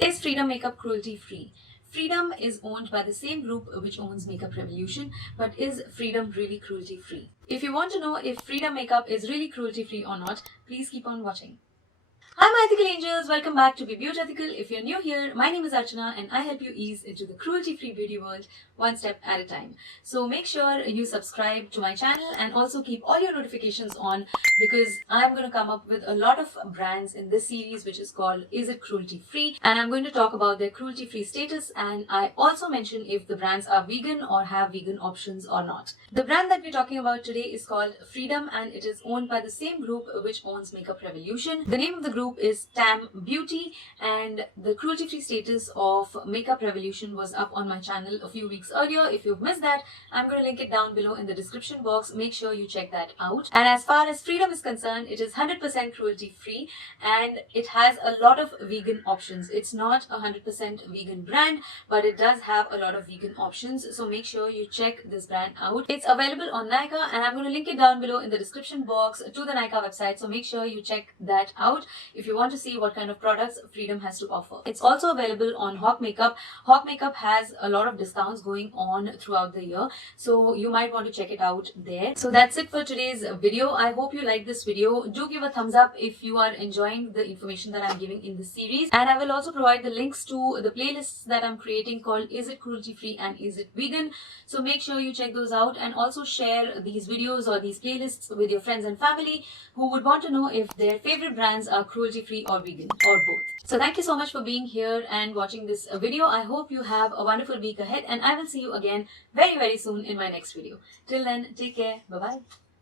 Is Freedom Makeup cruelty free? Freedom is owned by the same group which owns Makeup Revolution, but is Freedom really cruelty free? If you want to know if Freedom Makeup is really cruelty free or not, please keep on watching. Hi my ethical angels, welcome back to Be Beautiful. If you're new here, my name is Archana and I help you ease into the cruelty-free beauty world one step at a time. So make sure you subscribe to my channel and also keep all your notifications on because I'm going to come up with a lot of brands in this series which is called Is It Cruelty Free? And I'm going to talk about their cruelty-free status, and I also mention if the brands are vegan or have vegan options or not. The brand that we're talking about today is called Freedom and it is owned by the same group which owns Makeup Revolution. The name of the group is Tam Beauty, and the cruelty-free status of Makeup Revolution was up on my channel a few weeks earlier. If you've missed that, I'm going to link it down below in the description box. Make sure you check that out. And as far as Freedom is concerned, it is 100% cruelty-free and it has a lot of vegan options. It's not a 100% vegan brand, but it does have a lot of vegan options. So make sure you check this brand out. It's available on Nykaa and I'm going to link it down below in the description box to the Nykaa website. So make sure you check that out if you want to see what kind of products Freedom has to offer. It's also available on Hawk Makeup. Hawk Makeup has a lot of discounts going on throughout the year, so you might want to check it out there. So that's it for today's video. I hope you like this video. Do give a thumbs up if you are enjoying the information that I'm giving in this series, and I will also provide the links to the playlists that I'm creating called Is It Cruelty Free and Is It Vegan? So make sure you check those out and also share these videos or these playlists with your friends and family who would want to know if their favorite brands are cruelty free or vegan or both. So thank you so much for being here and watching this video. I hope you have a wonderful week ahead and I will see you again very soon in my next video. Till then, take care. Bye bye.